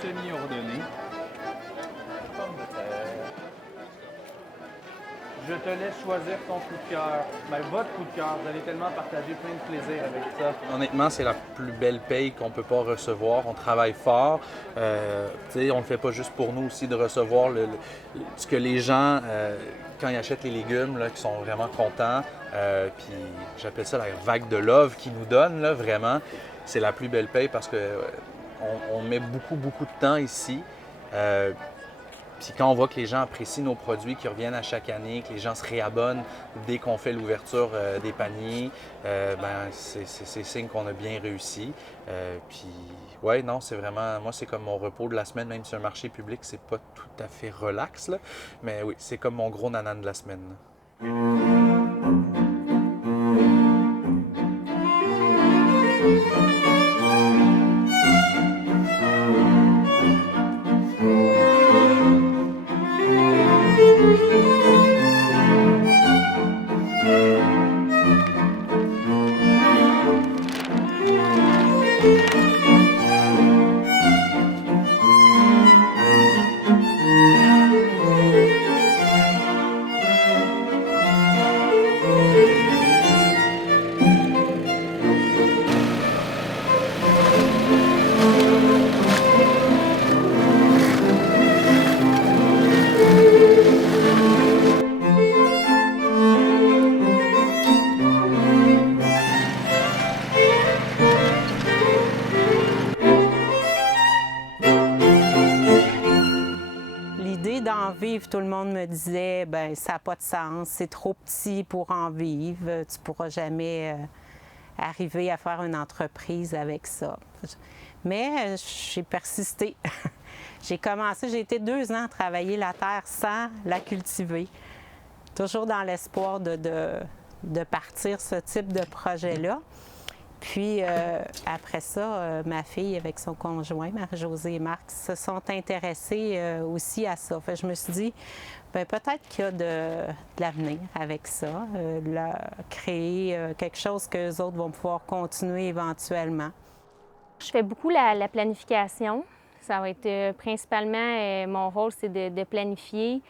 semi-ordonnée. Pomme de terre. Je te laisse choisir ton coup de cœur. Ben, votre coup de cœur. Vous allez tellement partager plein de plaisir avec ça. Honnêtement, c'est la plus belle paye qu'on peut pas recevoir. On travaille fort. On le fait pas juste pour nous aussi de recevoir ce que les gens, quand ils achètent les légumes, là, qui sont vraiment contents. Puis j'appelle ça la vague de love qu'ils nous donnent, là, vraiment. C'est la plus belle paye parce que on met beaucoup, beaucoup de temps ici. Puis quand on voit que les gens apprécient nos produits, qu'ils reviennent à chaque année, que les gens se réabonnent dès qu'on fait l'ouverture des paniers, c'est signe qu'on a bien réussi. Puis ouais, non, c'est vraiment, moi c'est comme mon repos de la semaine, même si un marché public, c'est pas tout à fait relax, là. Mais oui, c'est comme mon gros nanan de la semaine, là. L'idée d'en vivre, tout le monde me disait, ben ça n'a pas de sens, c'est trop petit pour en vivre, tu ne pourras jamais arriver à faire une entreprise avec ça. Mais j'ai persisté. J'ai été 2 ans à travailler la terre sans la cultiver, toujours dans l'espoir de partir ce type de projet-là. Puis après ça, ma fille avec son conjoint, Marie-Josée et Marc, se sont intéressés aussi à ça. Fait que je me suis dit, bien, peut-être qu'il y a de l'avenir avec ça, créer quelque chose que les autres vont pouvoir continuer éventuellement. Je fais beaucoup la planification. Ça va être principalement mon rôle, c'est de planifier.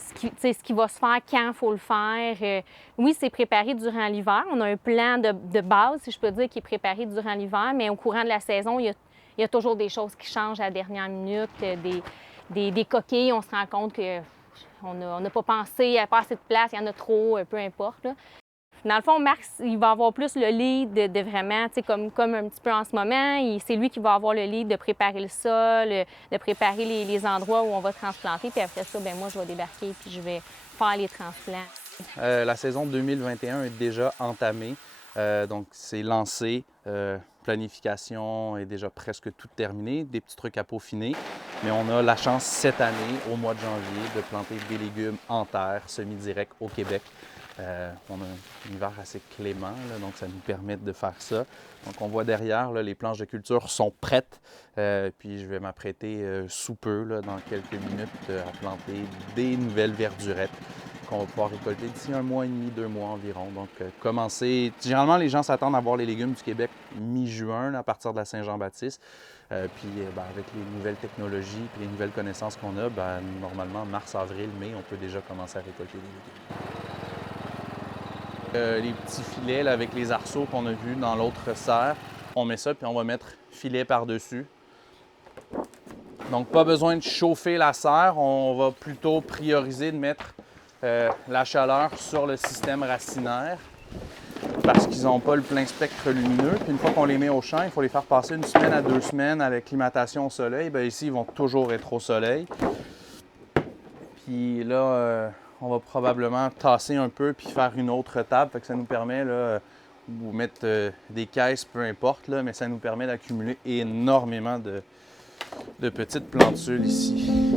Ce qui va se faire quand il faut le faire. Oui, c'est préparé durant l'hiver. On a un plan de base, si je peux dire, qui est préparé durant l'hiver, mais au courant de la saison, il y a toujours des choses qui changent à la dernière minute, des coquilles. On se rend compte qu'on n'a pas pensé, il n'y a pas assez de place, il y en a trop, peu importe, là. Dans le fond, Marc, il va avoir plus le lead de vraiment, tu sais, comme un petit peu en ce moment, c'est lui qui va avoir le lead de préparer le sol, de préparer les endroits où on va transplanter. Puis après ça, bien, moi, je vais débarquer puis je vais faire les transplants. La saison 2021 est déjà entamée, donc c'est lancé. Planification est déjà presque toute terminée, des petits trucs à peaufiner. Mais on a la chance cette année, au mois de janvier, de planter des légumes en terre, semi-direct au Québec. On a un hiver assez clément, là, donc ça nous permet de faire ça. Donc on voit derrière, là, les planches de culture sont prêtes. Puis je vais m'apprêter sous peu, là, dans quelques minutes, à planter des nouvelles verdurettes qu'on va pouvoir récolter d'ici 1 mois et demi, 2 mois environ. Donc commencer. Généralement, les gens s'attendent à voir les légumes du Québec mi-juin, à partir de la Saint-Jean-Baptiste. Puis avec les nouvelles technologies et les nouvelles connaissances qu'on a, normalement, mars, avril, mai, on peut déjà commencer à récolter les légumes. Les petits filets là, avec les arceaux qu'on a vus dans l'autre serre, on met ça puis on va mettre filet par-dessus. Donc pas besoin de chauffer la serre, on va plutôt prioriser de mettre la chaleur sur le système racinaire parce qu'ils n'ont pas le plein spectre lumineux. Puis une fois qu'on les met au champ, il faut les faire passer 1 semaine à 2 semaines avec climatation au soleil. Bien, ici, ils vont toujours être au soleil. Puis là, on va probablement tasser un peu puis faire une autre table. Fait que ça nous permet, là, ou mettre des caisses, peu importe, là, mais ça nous permet d'accumuler énormément de petites plantules ici.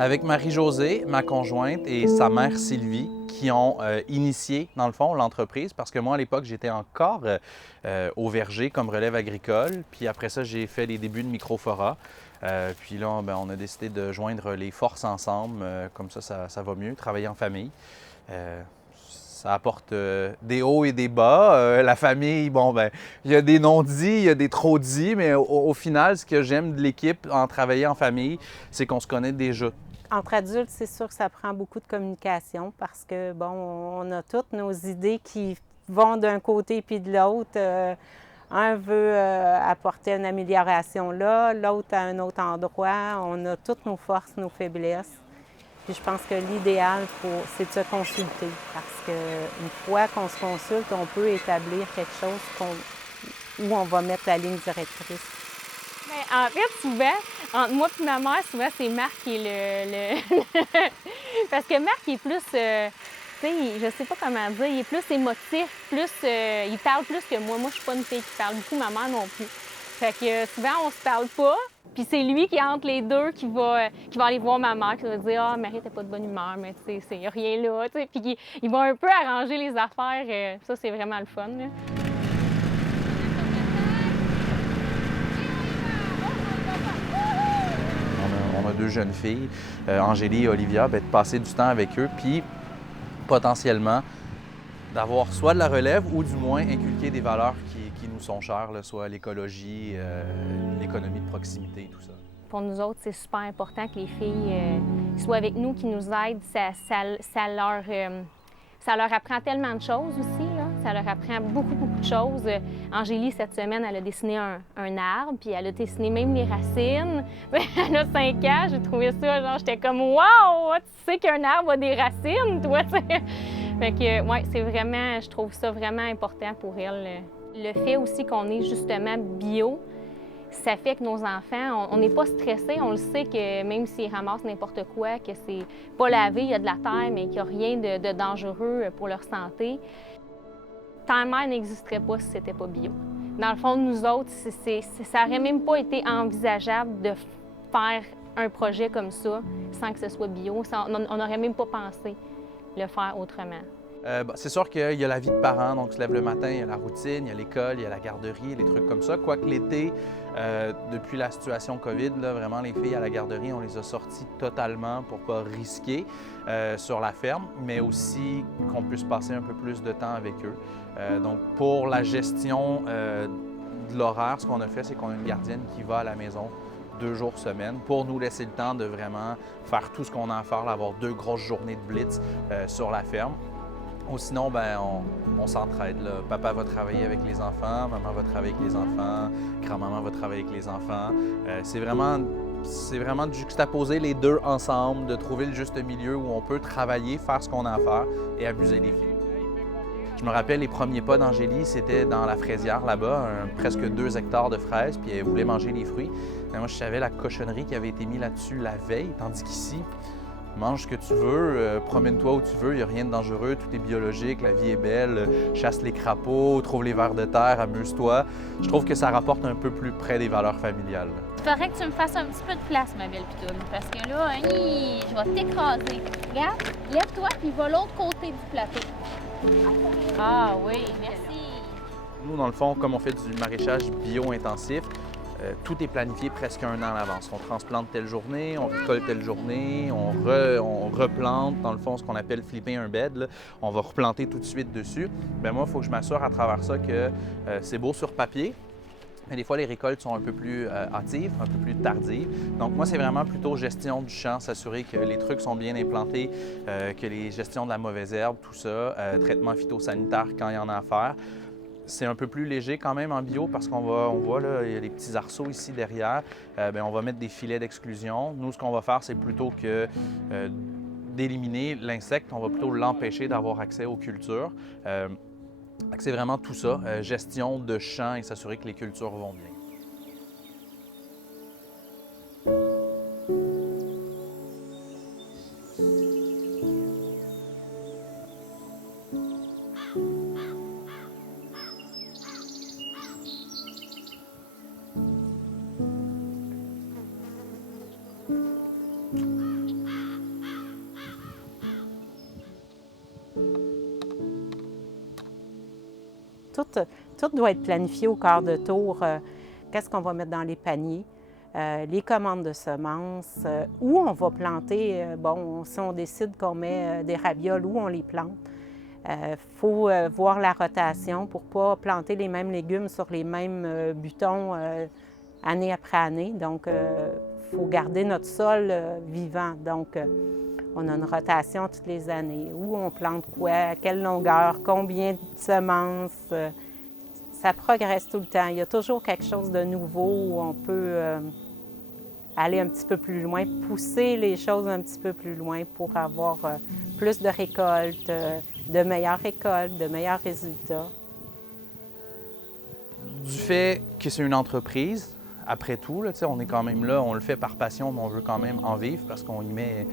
Avec Marie-Josée, ma conjointe, et sa mère Sylvie, qui ont initié, dans le fond, l'entreprise. Parce que moi, à l'époque, j'étais encore au verger comme relève agricole. Puis après ça, j'ai fait les débuts de Microfora. Puis là, ben, on a décidé de joindre les forces ensemble. Comme ça va mieux, travailler en famille. Ça apporte des hauts et des bas. La famille, bon, ben, il y a des non-dits, il y a des trop-dits, mais au final, ce que j'aime de l'équipe en travaillant en famille, c'est qu'on se connaît déjà. Entre adultes, c'est sûr que ça prend beaucoup de communication parce que, bon, on a toutes nos idées qui vont d'un côté puis de l'autre. Un veut apporter une amélioration là, l'autre à un autre endroit. On a toutes nos forces, nos faiblesses. Puis je pense que l'idéal, c'est de se consulter parce qu'une fois qu'on se consulte, on peut établir quelque chose où on va mettre la ligne directrice. Bien, en fait, souvent, entre moi et ma mère, souvent, c'est Marc qui est le... Parce que Marc est plus, tu sais, je sais pas comment dire, il est plus émotif, plus, il parle plus que moi. Moi, je suis pas une fille qui parle beaucoup, ma mère non plus. Fait que souvent, on se parle pas. Puis c'est lui qui est entre les deux qui va aller voir ma mère, qui va dire « Ah, Marie, t'es pas de bonne humeur, mais tu sais, il n'y a rien là. » Puis il va un peu arranger les affaires. Ça, c'est vraiment le fun, là. On a 2 jeunes filles, Angélie et Olivia, bien, de passer du temps avec eux, puis potentiellement d'avoir soit de la relève ou du moins inculquer des valeurs qui nous sont chères, là, soit l'écologie, l'économie de proximité, tout ça. Pour nous autres, c'est super important que les filles soient avec nous, qui nous aident. Ça leur apprend tellement de choses aussi, là. Ça leur apprend beaucoup, beaucoup de choses. Angélie, cette semaine, elle a dessiné un arbre, puis elle a dessiné même les racines. Elle a 5 ans, j'ai trouvé ça, genre, j'étais comme « Wow! Tu sais qu'un arbre a des racines, toi! » Fait que, ouais, c'est vraiment, je trouve ça vraiment important pour elle. Le fait aussi qu'on est justement bio, ça fait que nos enfants, on n'est pas stressés. On le sait que même s'ils ramassent n'importe quoi, que c'est pas lavé, il y a de la terre, mais qu'il n'y a rien de dangereux pour leur santé. Terre-mère n'existerait pas si c'était pas bio. Dans le fond, nous autres, ça n'aurait même pas été envisageable de faire un projet comme ça sans que ce soit bio. On n'aurait même pas pensé le faire autrement. C'est sûr qu'il y a la vie de parents, donc se lève le matin, il y a la routine, il y a l'école, il y a la garderie, les trucs comme ça. Quoique l'été, depuis la situation COVID, là, vraiment les filles à la garderie, on les a sorties totalement pour pas risquer sur la ferme, mais aussi qu'on puisse passer un peu plus de temps avec eux. Donc pour la gestion de l'horaire, ce qu'on a fait, c'est qu'on a une gardienne qui va à la maison 2 jours semaine pour nous laisser le temps de vraiment faire tout ce qu'on a à faire, d'avoir 2 grosses journées de blitz sur la ferme. Ou sinon, ben, on s'entraide. Papa va travailler avec les enfants, maman va travailler avec les enfants, grand-maman va travailler avec les enfants. C'est vraiment de juxtaposer les deux ensemble, de trouver le juste milieu où on peut travailler, faire ce qu'on a à faire et amuser les filles. Je me rappelle les premiers pas d'Angélie, c'était dans la fraisière là-bas, presque 2 hectares de fraises, puis elle voulait manger les fruits. Mais moi, je savais la cochonnerie qui avait été mise là-dessus la veille, tandis qu'ici, mange ce que tu veux, promène-toi où tu veux, il n'y a rien de dangereux, tout est biologique, la vie est belle, chasse les crapauds, trouve les vers de terre, amuse-toi. Je trouve que ça rapporte un peu plus près des valeurs familiales. Il faudrait que tu me fasses un petit peu de place, ma belle pitoune, parce que là, je vais t'écraser. Regarde, lève-toi puis va l'autre côté du plateau. Ah oui, merci. Nous, dans le fond, comme on fait du maraîchage bio-intensif, tout est planifié presque 1 an à l'avance. On transplante telle journée, on récolte telle journée, on replante, dans le fond, ce qu'on appelle flipper un bed. Là. On va replanter tout de suite dessus. Bien, moi, il faut que je m'assure à travers ça que c'est beau sur papier, mais des fois, les récoltes sont un peu plus hâtives, un peu plus tardives. Donc, moi, c'est vraiment plutôt gestion du champ, s'assurer que les trucs sont bien implantés, que les gestions de la mauvaise herbe, tout ça, traitement phytosanitaire quand il y en a à faire. C'est un peu plus léger quand même en bio parce on voit là, il y a des petits arceaux ici derrière. Bien, on va mettre des filets d'exclusion. Nous, ce qu'on va faire, c'est plutôt que d'éliminer l'insecte, on va plutôt l'empêcher d'avoir accès aux cultures. C'est vraiment tout ça, gestion de champ et s'assurer que les cultures vont bien. tout doit être planifié au quart de tour. Qu'est-ce qu'on va mettre dans les paniers, les commandes de semences, où on va planter. Bon, si on décide qu'on met des ravioles, où on les plante. Faut voir la rotation pour ne pas planter les mêmes légumes sur les mêmes butons année après année. Donc, il faut garder notre sol vivant. Donc, on a une rotation toutes les années. Où on plante quoi, à quelle longueur, combien de semences. Ça progresse tout le temps. Il y a toujours quelque chose de nouveau où on peut aller un petit peu plus loin, pousser les choses un petit peu plus loin pour avoir plus de récoltes, de meilleures récoltes, de meilleurs résultats. Du fait que c'est une entreprise, après tout, là, on est quand même là, on le fait par passion, mais on veut quand même en vivre parce qu'on y met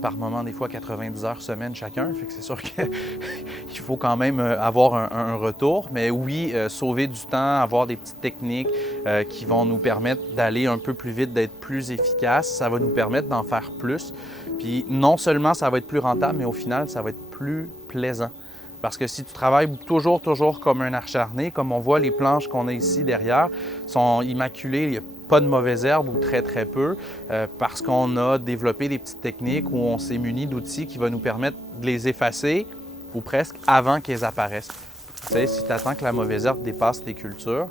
par moment des fois 90 heures semaine chacun. Fait que c'est sûr qu'il faut quand même avoir un retour. Mais oui, sauver du temps, avoir des petites techniques qui vont nous permettre d'aller un peu plus vite, d'être plus efficace, ça va nous permettre d'en faire plus. Puis non seulement ça va être plus rentable, mais au final, ça va être plus plaisant. Parce que si tu travailles toujours comme un acharné, comme on voit les planches qu'on a ici derrière, sont immaculées, il n'y a pas de mauvaises herbes ou très peu, parce qu'on a développé des petites techniques où on s'est muni d'outils qui vont nous permettre de les effacer, ou presque, avant qu'elles apparaissent. Tu sais, si tu attends que la mauvaise herbe dépasse tes cultures,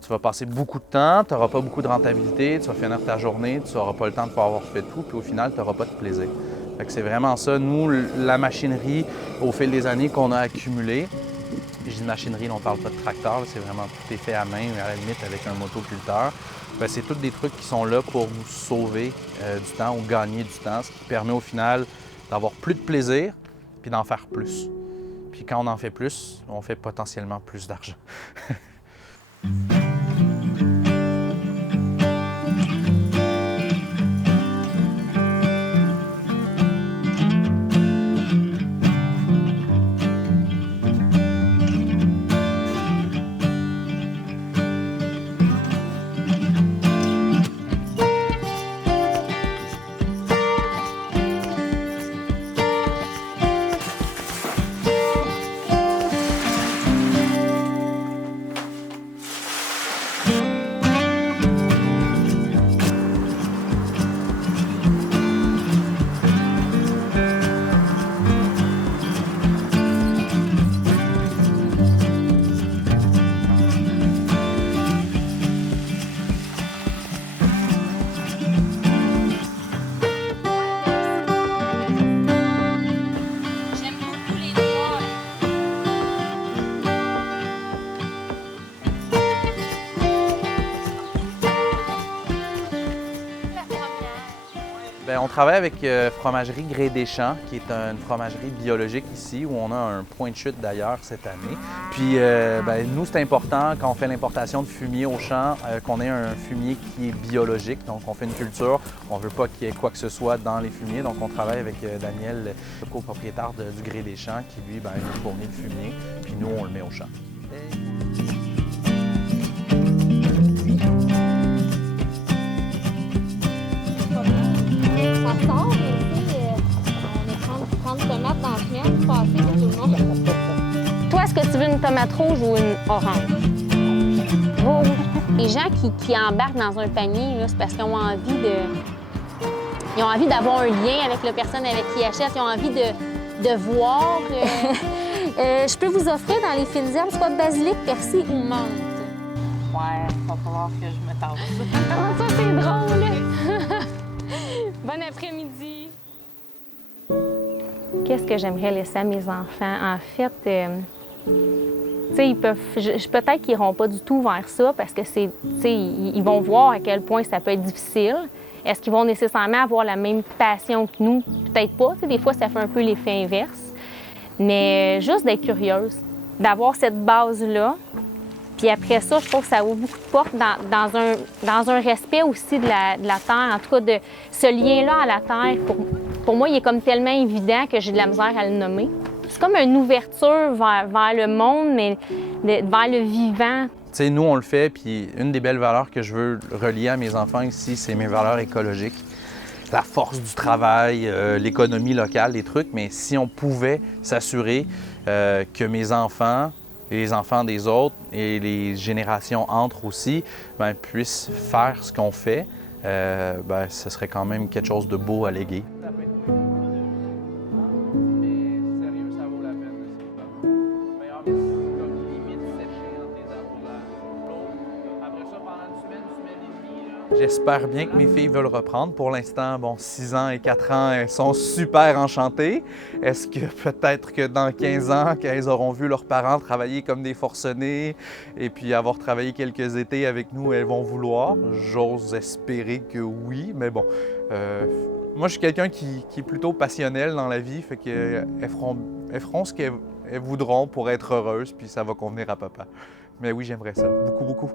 tu vas passer beaucoup de temps, tu n'auras pas beaucoup de rentabilité, tu vas finir ta journée, tu n'auras pas le temps de pouvoir avoir fait tout, puis au final, tu n'auras pas de plaisir. Fait que c'est vraiment ça. Nous, la machinerie, au fil des années qu'on a accumulée, je dis machinerie, on ne parle pas de tracteur, c'est vraiment tout est fait à main, à la limite avec un motoculteur. C'est tous des trucs qui sont là pour nous sauver du temps ou gagner du temps, ce qui permet au final d'avoir plus de plaisir puis d'en faire plus. Puis quand on en fait plus, on fait potentiellement plus d'argent. On travaille avec Fromagerie Gré des Champs, qui est une fromagerie biologique ici, où on a un point de chute d'ailleurs cette année. Puis nous, c'est important quand on fait l'importation de fumier au champ, qu'on ait un fumier qui est biologique. Donc on fait une culture, on ne veut pas qu'il y ait quoi que ce soit dans les fumiers. Donc on travaille avec Daniel, le copropriétaire du Gré des Champs, qui lui, nous fournit le fumier, puis nous, on le met au champ. Ça sort, mais ici, on est 30 tomates dans le semaine, passer pour tout le monde. Toi, est-ce que tu veux une tomate rouge ou une orange? Rouge. Les gens qui embarquent dans un panier, c'est parce qu'ils ont envie Ils ont envie d'avoir un lien avec la personne avec qui ils achètent. Ils ont envie de voir. Je peux vous offrir dans les fines herbes, soit basilic, persil ou menthe. Ouais, il va falloir que je me tasse. Ça, c'est drôle! Bon après-midi! Qu'est-ce que j'aimerais laisser à mes enfants? En fait, peut-être qu'ils n'iront pas du tout vers ça parce que ils vont voir à quel point ça peut être difficile. Est-ce qu'ils vont nécessairement avoir la même passion que nous? Peut-être pas. Des fois, ça fait un peu l'effet inverse. Mais juste d'être curieuse, d'avoir cette base-là. Puis après ça, je trouve que ça ouvre beaucoup de portes dans un respect aussi de la terre, en tout cas de ce lien-là à la terre. Pour moi, il est comme tellement évident que j'ai de la misère à le nommer. C'est comme une ouverture vers le monde, mais vers le vivant. Tu sais, nous, on le fait, puis une des belles valeurs que je veux relier à mes enfants ici, c'est mes valeurs écologiques. La force du travail, l'économie locale, les trucs, mais si on pouvait s'assurer que mes enfants les enfants des autres et les générations entre aussi ben, puissent faire ce qu'on fait, ben, ce serait quand même quelque chose de beau à léguer. Ça peut être mais sérieux, ça vaut la peine. Meilleur comme limite sécher entre les arbres de l'autre. Après ça, pendant une semaine et demie, là, J'espère bien que mes filles veulent reprendre. Pour l'instant, bon, 6 ans et 4 ans, elles sont super enchantées. Est-ce que peut-être que dans 15 ans, quand elles auront vu leurs parents travailler comme des forcenés et puis avoir travaillé quelques étés avec nous, elles vont vouloir? J'ose espérer que oui, mais bon. Moi, je suis quelqu'un qui est plutôt passionnel dans la vie, fait qu'elles feront ce qu'elles voudront pour être heureuses, puis ça va convenir à papa. Mais oui, j'aimerais ça, beaucoup, beaucoup.